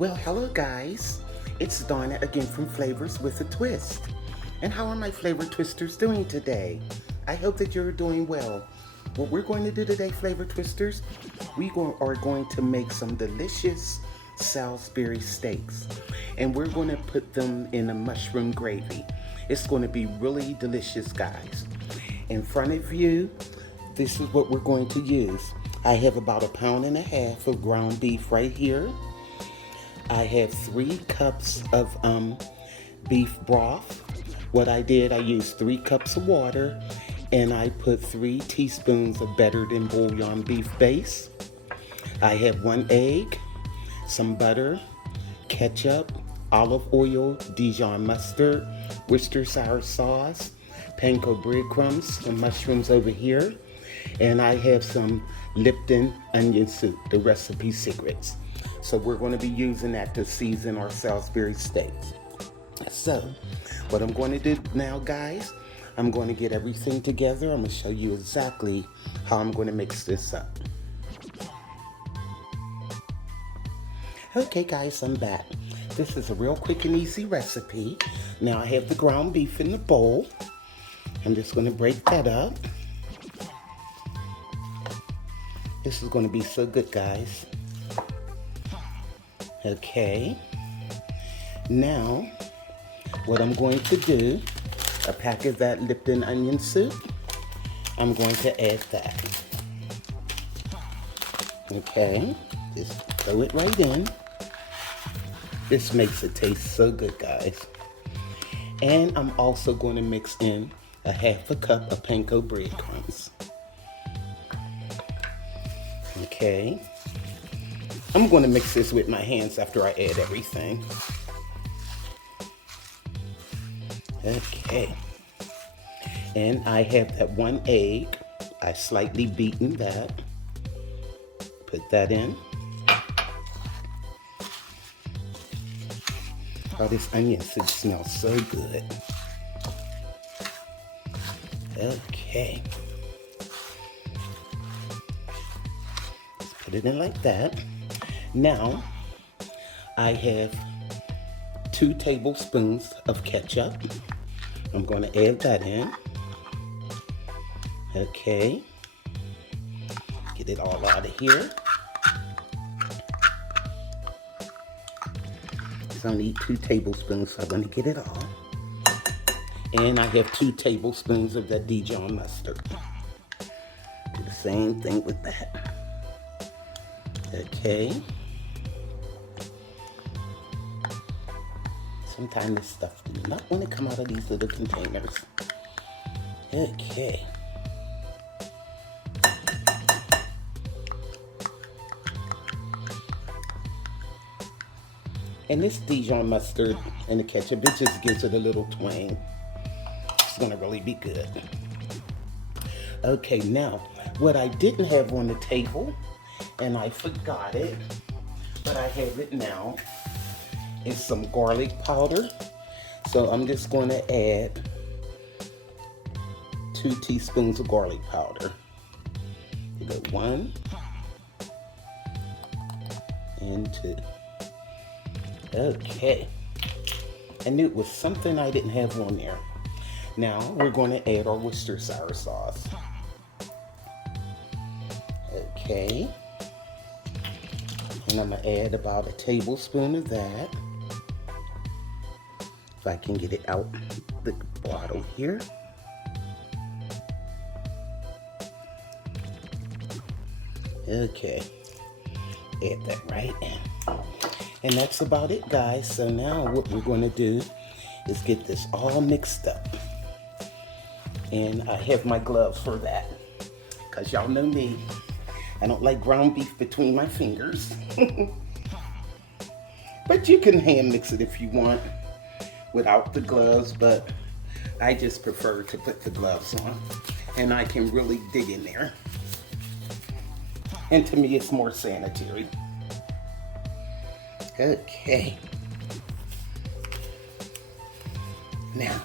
Well, hello guys. It's Donna again from Flavors with a Twist. And how are my flavor twisters doing today? I hope that you're doing well. What we're going to do today, flavor twisters, are going to make some delicious Salisbury steaks. And we're going to put them in a mushroom gravy. It's going to be really delicious, guys. In front of you, this is what we're going to use. I have about 1.5 pounds of ground beef right here. I have 3 cups of beef broth. What I did, I used 3 cups of water and I put 3 teaspoons of better than bouillon beef base. I have 1 egg, some butter, ketchup, olive oil, Dijon mustard, Worcestershire Sauce, Panko Breadcrumbs, some mushrooms over here, and I have some Lipton onion soup, the recipe secrets. So we're going to be using that to season our Salisbury steaks. So what I'm going to do now, guys, I'm going to get everything together. I'm going to show you exactly how I'm going to mix this up. Okay guys, I'm back. This is a real quick and easy recipe. Now I have the ground beef in the bowl. I'm just going to break that up. This is going to be so good, guys. Okay, now what I'm going to do, a pack of that Lipton onion soup, I'm going to add that. Okay, just throw it right in. This makes it taste so good, guys. And I'm also going to mix in a 1/2 cup of panko breadcrumbs. Okay. I'm going to mix this with my hands after I add everything. Okay. And I have that 1 egg. I slightly beaten that. Put that in. Oh, this onion soup smells so good. Okay. Let's put it in like that. Now, I have 2 tablespoons of ketchup. I'm going to add that in. Okay. Get it all out of here. So I need 2 tablespoons, so I'm going to get it all. And I have 2 tablespoons of that Dijon mustard. Do the same thing with that. Okay. Sometimes this stuff does not want to come out of these little containers. Okay. And this Dijon mustard and the ketchup, it just gives it a little twang. It's gonna really be good. Okay, now, what I didn't have on the table, and I forgot it, but I have it now, is some garlic powder. So I'm just going to add 2 teaspoons of garlic powder. You go 1 and 2. Okay. I knew it was something I didn't have on there. Now we're going to add our Worcestershire sauce. Okay. And I'm going to add about a tablespoon of that. If I can get it out the bottle here. Okay. Add that right in. And that's about it, guys. So now what we're going to do is get this all mixed up. And I have my gloves for that. Because y'all know me. I don't like ground beef between my fingers. But you can hand mix it if you want without the gloves, but I just prefer to put the gloves on and I can really dig in there. And to me, it's more sanitary. Okay. Now,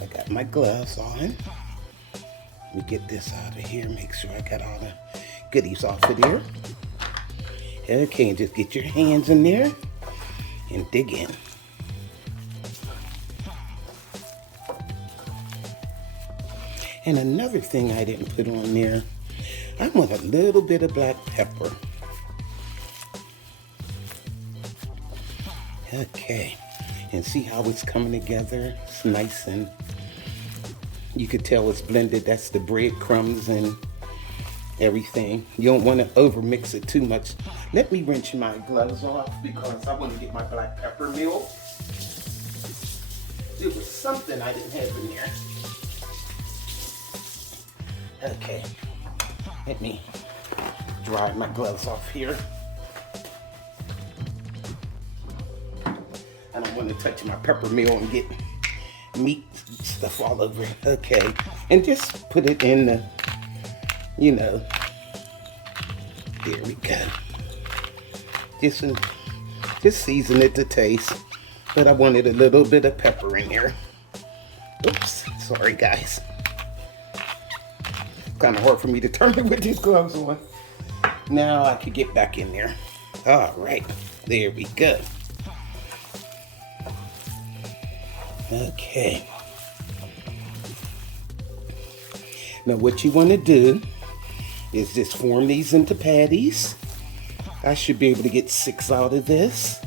I got my gloves on. Let me get this out of here, make sure I got all the goodies off of there. Okay, and just get your hands in there and dig in. And another thing I didn't put on there, I want a little bit of black pepper. Okay, and see how it's coming together? It's nice, and you could tell it's blended. That's the breadcrumbs and everything. You don't want to over mix it too much. Let me rinse my gloves off because I want to get my black pepper meal. There was something I didn't have in there. Okay, let me dry my gloves off here. I don't want to touch my pepper meal and get meat stuff all over it. Okay, and just put it in the, you know, there we go. Just season it to taste, but I wanted a little bit of pepper in there. Oops, sorry guys. Kind of hard for me to turn it with these gloves on. Now I could get back in there. All right, there we go. Okay. Now what you want to do is just form these into patties. I should be able to get 6 out of this.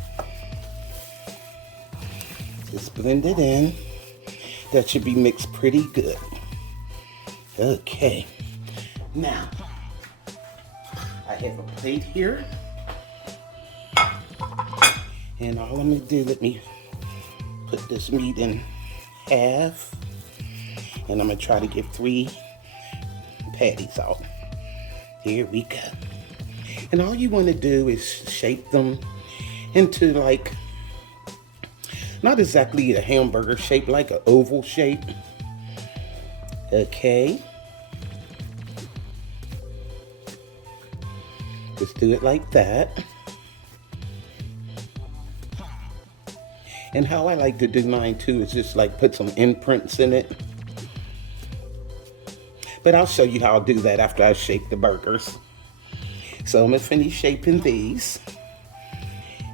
Just blend it in. That should be mixed pretty good. Okay. Now, I have a plate here. And all I'm going to do, let me put this meat in half. And I'm going to try to get 3 patties out. Here we go. And all you want to do is shape them into like, not exactly a hamburger shape, like an oval shape. Okay. Just do it like that. And how I like to do mine too is just like put some imprints in it. But I'll show you how I'll do that after I shape the burgers. So I'm gonna finish shaping these.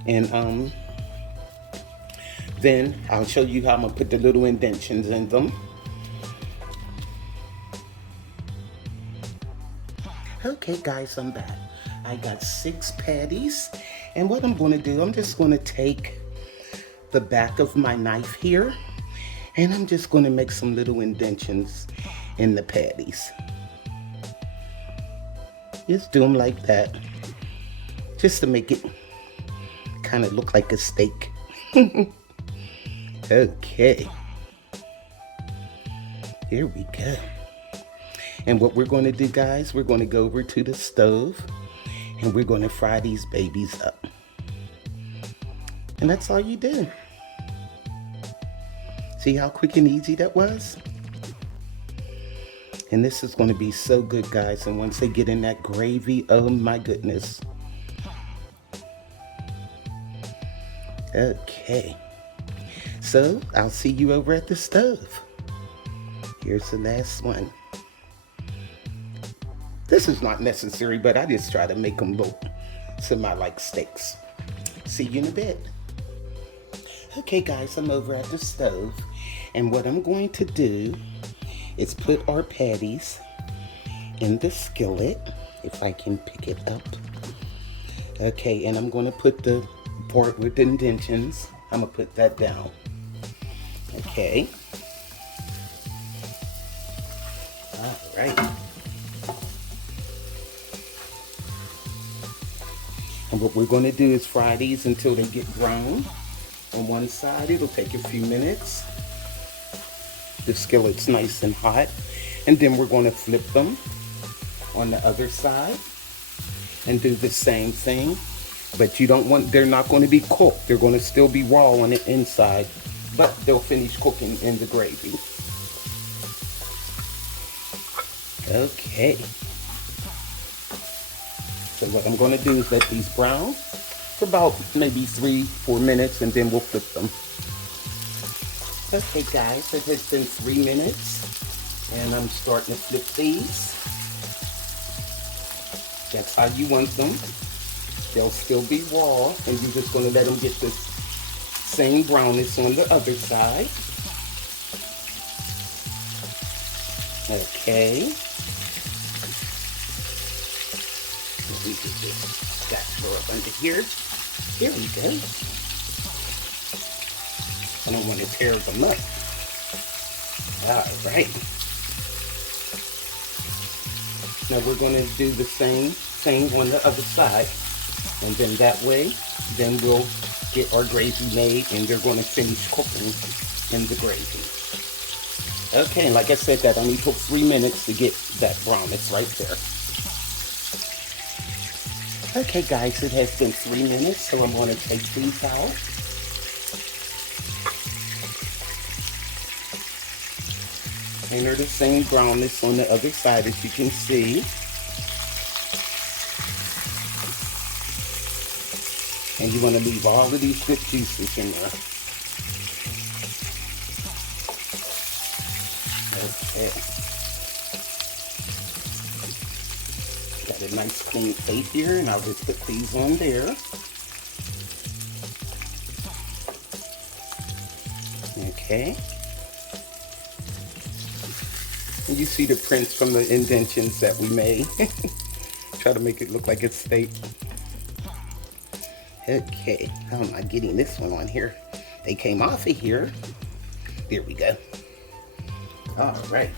And then I'll show you how I'm gonna put the little indentions in them. Okay guys, I'm back. I got 6 patties. And what I'm gonna do, I'm just gonna take the back of my knife here and I'm just gonna make some little indentions in the patties. Just do them like that, just to make it kind of look like a steak. Okay, here we go. And what we're going to do, guys, we're going to go over to the stove and we're going to fry these babies up. And that's all you do. See how quick and easy that was? And this is going to be so good, guys. And once they get in that gravy, oh my goodness. Okay. So I'll see you over at the stove. Here's the last one. This is not necessary, but I just try to make them look semi-like steaks. See you in a bit. Okay, guys, I'm over at the stove. And what I'm going to do is put our patties in the skillet, if I can pick it up. Okay, and I'm going to put the part with the indentions. I'm going to put that down. Okay. All right. And what we're going to do is fry these until they get brown. On one side, it'll take a few minutes. The skillet's nice and hot. And then we're going to flip them on the other side and do the same thing. But you don't want, they're not going to be cooked. They're going to still be raw on the inside, but they'll finish cooking in the gravy. Okay. So what I'm going to do is let these brown for about maybe 3-4 minutes, and then we'll flip them. Okay guys, it has been 3 minutes and I'm starting to flip these. That's how you want them. They'll still be raw, and you're just going to let them get this same brownness on the other side. Okay. Let me get this spatula up under here. Here we go. I don't want to tear them up. All right. Now we're going to do the same on the other side, and then that way, then we'll get our gravy made, and they're going to finish cooking in the gravy. Okay, like I said, that only took 3 minutes to get that brownness right there. Okay, guys, it has been 3 minutes, so I'm going to take these out. And they're the same brownness on the other side, as you can see. And you want to leave all of these good juices in there. Okay. Got a nice clean plate here, and I'll just put these on there. Okay. And you see the prints from the indentions that we made. Try to make it look like it's steak. Okay, how am I getting this one on here? They came off of here. There we go. All right.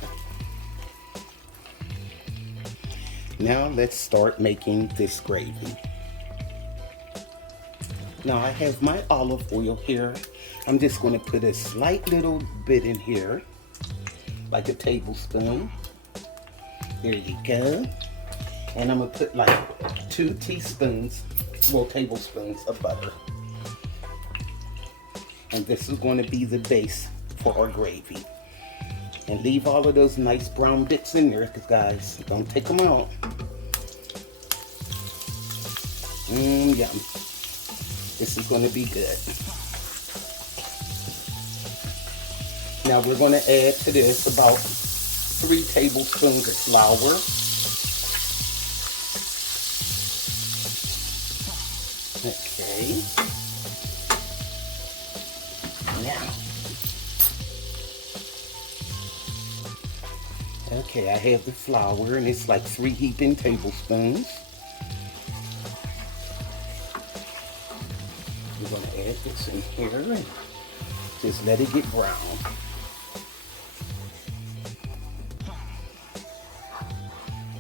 Now let's start making this gravy. Now I have my olive oil here. I'm just going to put a slight little bit in here, like a tablespoon. There you go. And I'm going to put like 2 tablespoons of butter. And this is going to be the base for our gravy. And leave all of those nice brown bits in there, guys. Don't take them out. Yum. This is going to be good. Now we're going to add to this about 3 tablespoons of flour. Okay. Now. Okay, I have the flour, and it's like 3 heaping tablespoons. We're going to add this in here and just let it get brown.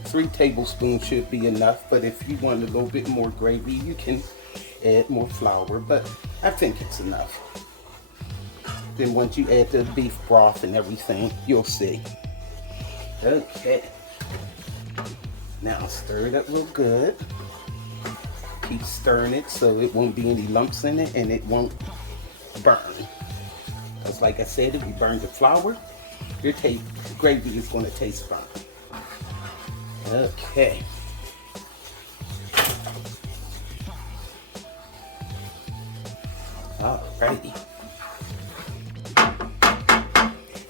Three tablespoons should be enough, but if you want a little bit more gravy, you can add more flour, but I think it's enough. Then once you add the beef broth and everything, you'll see. Okay. Now stir it up real good. Keep stirring it so it won't be any lumps in it and it won't burn. Because like I said, if you burn the flour, your gravy is going to taste burnt. Okay. Alrighty.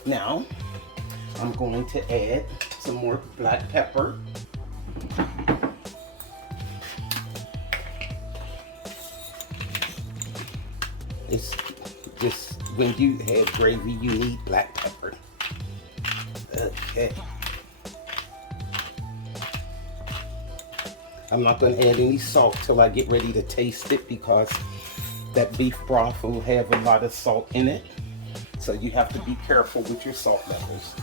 Now, I'm going to add some more black pepper. It's just when you have gravy, you need black pepper. Okay. I'm not going to add any salt till I get ready to taste it because that beef broth will have a lot of salt in it. So you have to be careful with your salt levels.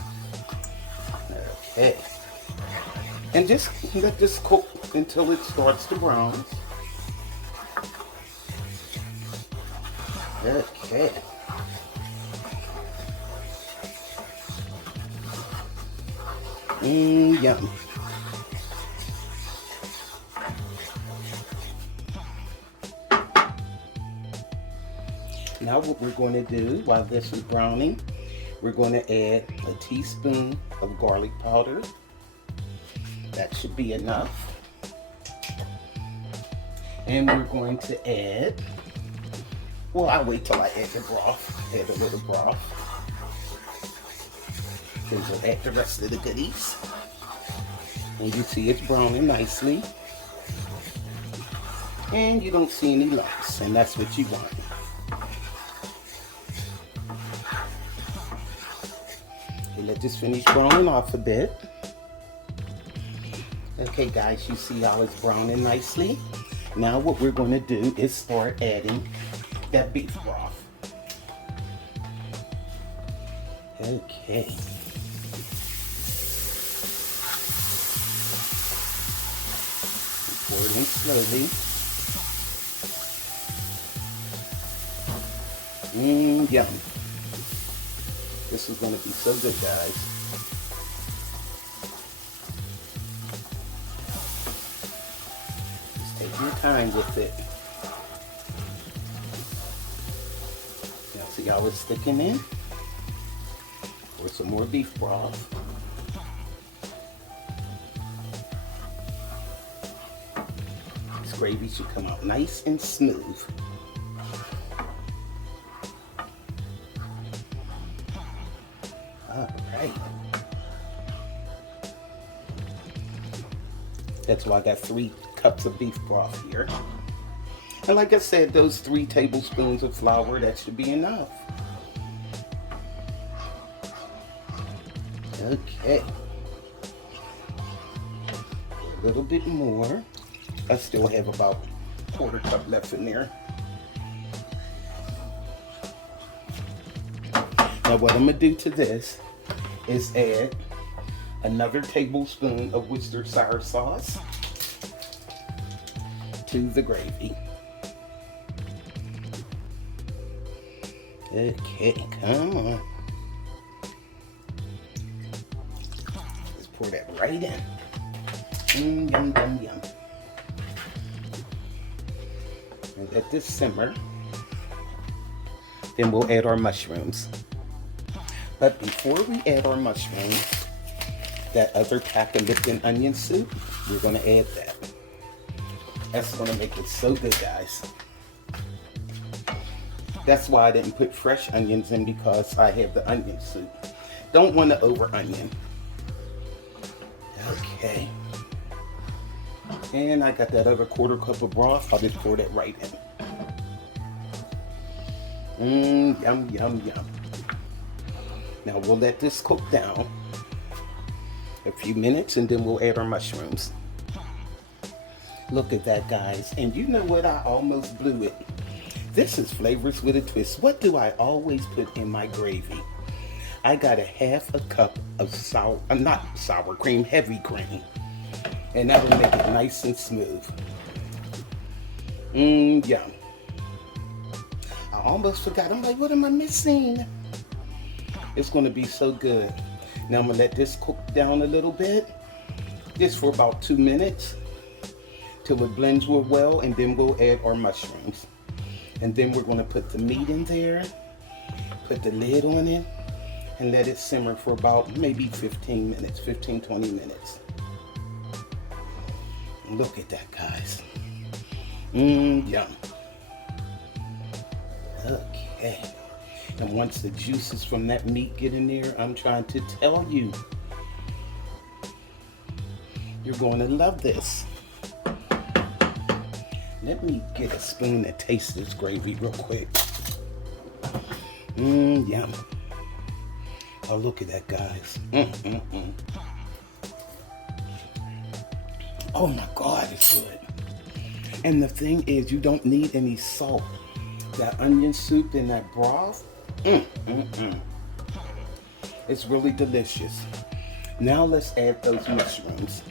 Okay. And just let this cook until it starts to brown. Okay. Yum. Now what we're going to do while this is browning, we're going to add a teaspoon of garlic powder. That should be enough. And we're going to add, well, I'll wait till I add the broth. Add a little broth. Then we'll add the rest of the goodies. And you see it's browning nicely. and you don't see any lumps, and that's what you want. Okay, let this finish browning off a bit. Okay guys, you see how it's browning nicely? Now what we're going to do is start adding that beef broth. Okay. Pour it in slowly. Yum. This is going to be so good, guys. Just take your time with it. Now see how it's sticking in? Pour some more beef broth. This gravy should come out nice and smooth. All right. That's why I got 3 cups of beef broth here. And like I said, those 3 tablespoons of flour, that should be enough. Okay. A little bit more. I still have about a 1/4 cup left in there. Now what I'm going to do to this is add another tablespoon of Worcestershire Sauce to the gravy. Okay, come on. Let's pour that right in. Yum, yum, yum. And let this simmer. Then we'll add our mushrooms. But before we add our mushrooms, that other pack of Lipton onion soup, we're going to add that. That's going to make it so good, guys. That's why I didn't put fresh onions in, because I have the onion soup. Don't want to over onion. Okay. And I got that other 1/4 cup of broth. I'll just pour that right in. Yum, yum, yum. Now we'll let this cook down a few minutes, and then we'll add our mushrooms. Look at that, guys. And you know what? I almost blew it. This is Flavors with a Twist. What do I always put in my gravy? I got a 1/2 cup of not sour cream, heavy cream. And that will make it nice and smooth. Yum. I almost forgot. I'm like, what am I missing? It's going to be so good. Now I'm going to let this cook down a little bit. Just for about 2 minutes. Till it blends real well. And then we'll add our mushrooms. And then we're going to put the meat in there. Put the lid on it. And let it simmer for about maybe 15 minutes. 15-20 minutes. Look at that, guys. Yum. Okay. And once the juices from that meat get in there, I'm trying to tell you, you're going to love this. Let me get a spoon to taste this gravy real quick. Yum. Oh, look at that, guys. Oh my God, it's good. And the thing is, you don't need any salt. That onion soup and that broth, it's really delicious. Now let's add those mushrooms.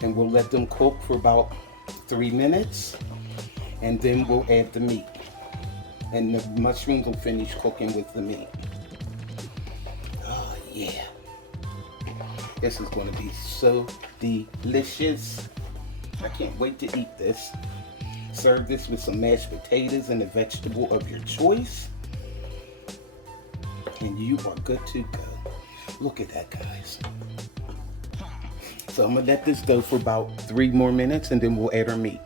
And we'll let them cook for about 3 minutes. And then we'll add the meat. And the mushrooms will finish cooking with the meat. Oh yeah. This is going to be so delicious. I can't wait to eat this. Serve this with some mashed potatoes and a vegetable of your choice. And you are good to go. Look at that, guys. So I'm going to let this go for about 3 more minutes, and then we'll add our meat.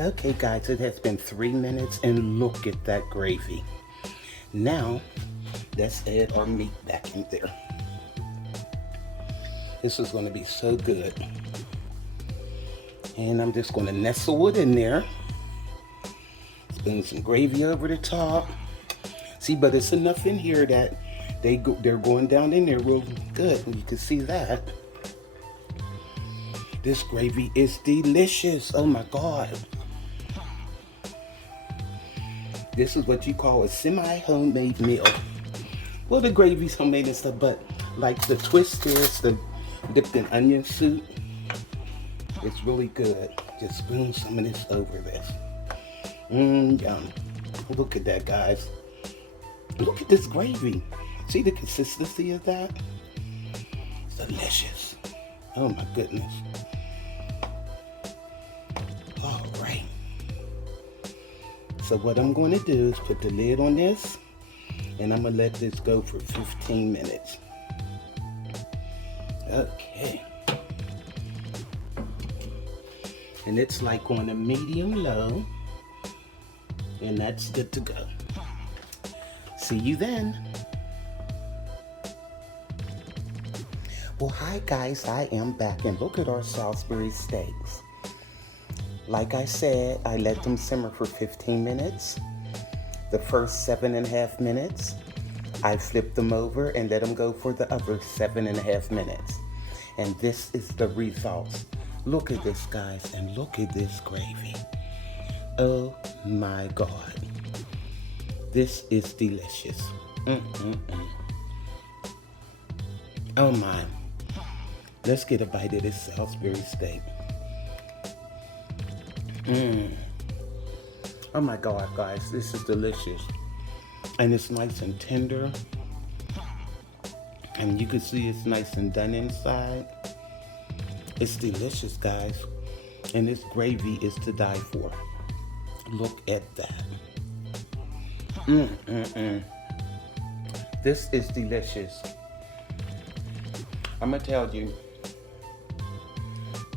Okay, guys, it has been 3 minutes, and look at that gravy. Now, let's add our meat back in there. This is going to be so good. And I'm just going to nestle it in there. Spoon some gravy over the top. See, but it's enough in here that they're going down in there real good. And you can see that. This gravy is delicious. Oh my God. This is what you call a semi-homemade meal. Well, the gravy's homemade and stuff, but like the twisters, the Lipton onion soup, it's really good. Just spoon some of this over this. Yum. Look at that, guys. Look at this gravy. See the consistency of that? It's delicious. Oh my goodness. All right. So what I'm going to do is put the lid on this, and I'm going to let this go for 15 minutes. Okay. And it's like on a medium low, and that's good to go. See you then. Well, hi guys, I am back, and look at our Salisbury steaks. Like I said, I let them simmer for 15 minutes. The first 7.5 minutes, I flipped them over and let them go for the other 7.5 minutes. And this is the results. Look at this, guys, and look at this gravy. Oh my God. This is delicious. Oh my. Let's get a bite of this Salisbury steak. Oh my God, guys, this is delicious. And it's nice and tender. And you can see it's nice and done inside. It's delicious, guys. And this gravy is to die for. Look at that. This is delicious. I'm gonna tell you,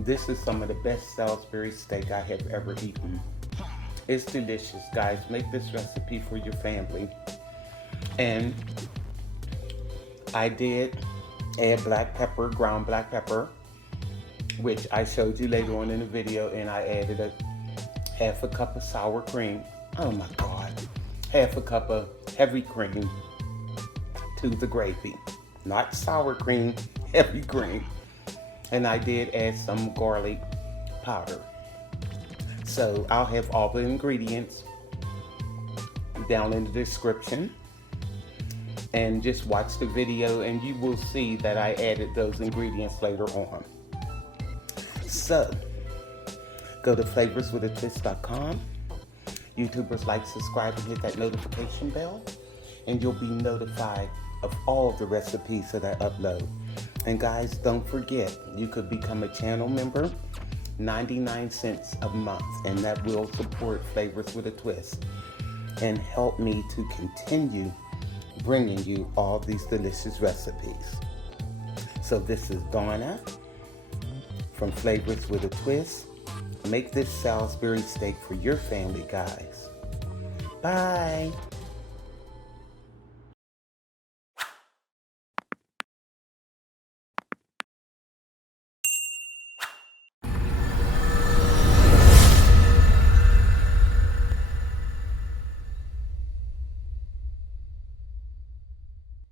this is some of the best Salisbury steak I have ever eaten. It's delicious, guys. Make this recipe for your family. And I did add black pepper, ground black pepper, which I showed you later on in the video, and I added a half a cup of sour cream. Oh my God. Half a cup of heavy cream to the gravy. Not sour cream, heavy cream. And I did add some garlic powder. So I'll have all the ingredients down in the description. And just watch the video and you will see that I added those ingredients later on. So, go to flavorswithatwist.com. YouTubers, like, subscribe, and hit that notification bell. And you'll be notified of all the recipes that I upload. And guys, don't forget, you could become a channel member, 99 cents a month, and that will support Flavors with a Twist and help me to continue bringing you all these delicious recipes. So this is Donna from Flavors with a Twist. Make this Salisbury steak for your family, guys. Bye.